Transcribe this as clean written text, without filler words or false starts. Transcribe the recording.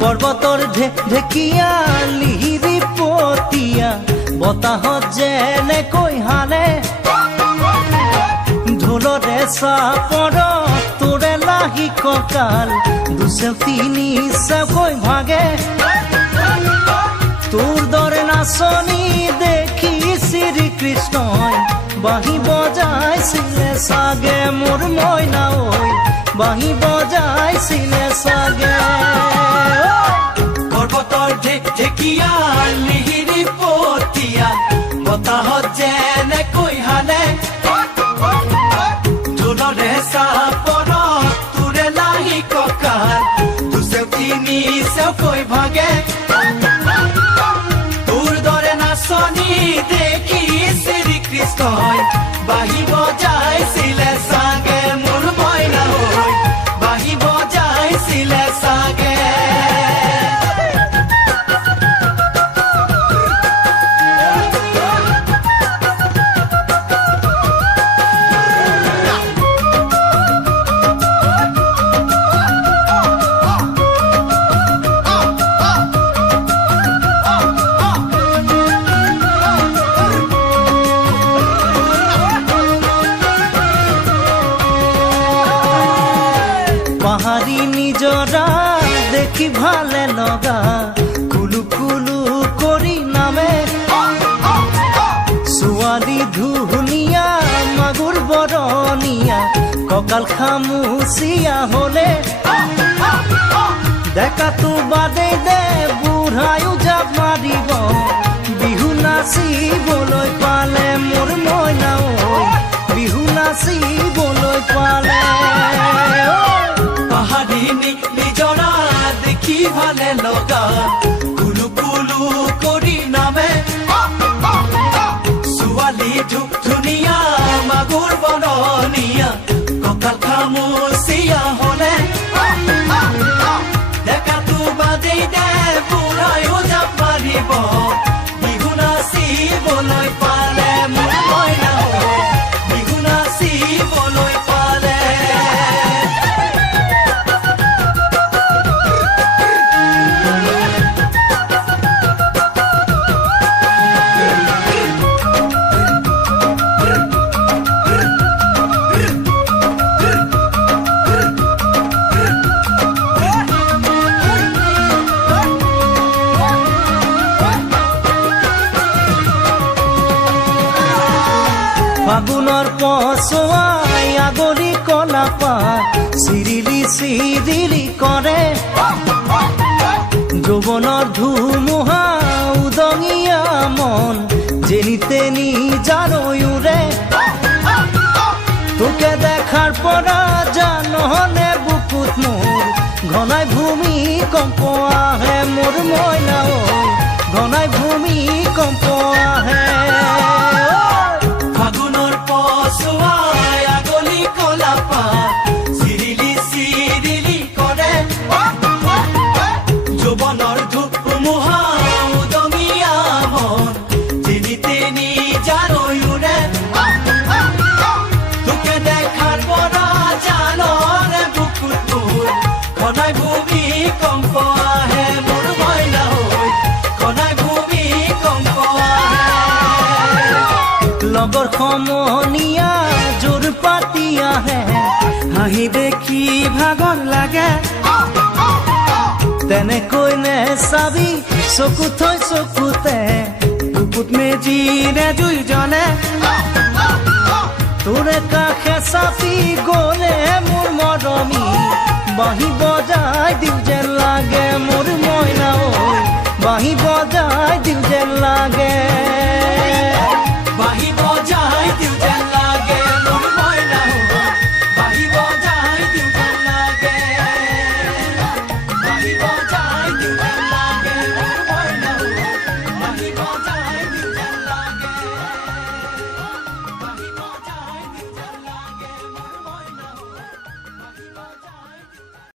पर्वतर ढेकिया लिहिरी पतिया बताहत जेनेকৈ हाले ढोलरे चापर तोरे लाही ककाल दुसेव তিনি চেৱকৈ ভাগে তোৰ দৰে নাচনি দেখি শ্ৰীকৃষ্ণই বাঁহী বজাইছিলে চাগে মোৰ মইনা ঐ বাঁহী বজাইছিলে চাগে पर्वतर ढेकिया लिहिरी पतिया बताहत जेनेকৈ हाले ढोलरे चापर तोरे लाही ककाल दुसेव তিনি চেৱকৈ ভাগে তোৰ দৰে নাচনি দেখি শ্ৰীকৃষ্ণই বাঁহী বজাইছিলে চাগে মোৰ মইনা ঐ বাঁহী বজাইছিলে চাগে পাহাড়ি নিজৰা দেখি ভালে লগা কুলু কুলু কৰি নামে ছোৱালী ধুনীয়া মাগুৰ বৰণীয়া কঁকাল খামুচিয়া হলে ডেকাটো বাদে দে বুঢ়ায়ো জাপ মাৰিব বিহু নাচিবলৈ পালে মোৰ মইনা ঐ বিহু নাচিবলৈ পালে পাহাড়ি নিজৰা দেখি ভালে লগা কুলু কুলু কৰি নামে ছোৱালী ধুনীয়া মাগুৰ বৰণীয়া কঁকাল খামুচিয়া হলে ডেকাটো বাদেই দে বুঢ়ায়ো জাপ মাৰিব বিহু নাচিবলৈ পালে মোৰ মইনা ঐ বিহু নাচিবলৈ পালে ফাগুনৰ পছুৱাই আগৰি কলাপা চিৰিলি চিৰিলি কৰে যৌৱনৰ ধুমুহা উদঙিয়া মন যেনি তেনি জানৈৰে তোকে দেখাৰ পৰা জানহনে বুকুত মোৰ ঘনাই ভূমিকম্প আহে মোৰ মইনা ঐ ঘনাই ভূমিকম্প আহে ফাগুনৰ পছুৱাই আগলি কলাপা চিৰিলি চিৰিলি কৰে যৌৱনৰ ধুমুহা উদঙিয়া মন যেনি তেনি জানৈৰে তোকে দেখাৰ পৰা জাননে বুকুত মোৰ ঘনাই ভূমিকম্প আহে মোৰ মইনা ঐ ঘনাই ভূমিকম্প আহে লগৰ সমনীয়া জোৰ পাতি আহে হাঁহি দেখি ভাগৰ লাগে তেনেকৈ নেচাবি চকু থৈ চকুতে বুকুত মেজিৰে জুই জ্বলে তোৰে কাষে চাপি গলে মোৰ মৰমী বাঁহী বজাই দিওঁ যেন লাগে মোৰ মইনা ঐ বাঁহী বজাই দিওঁ যেন লাগে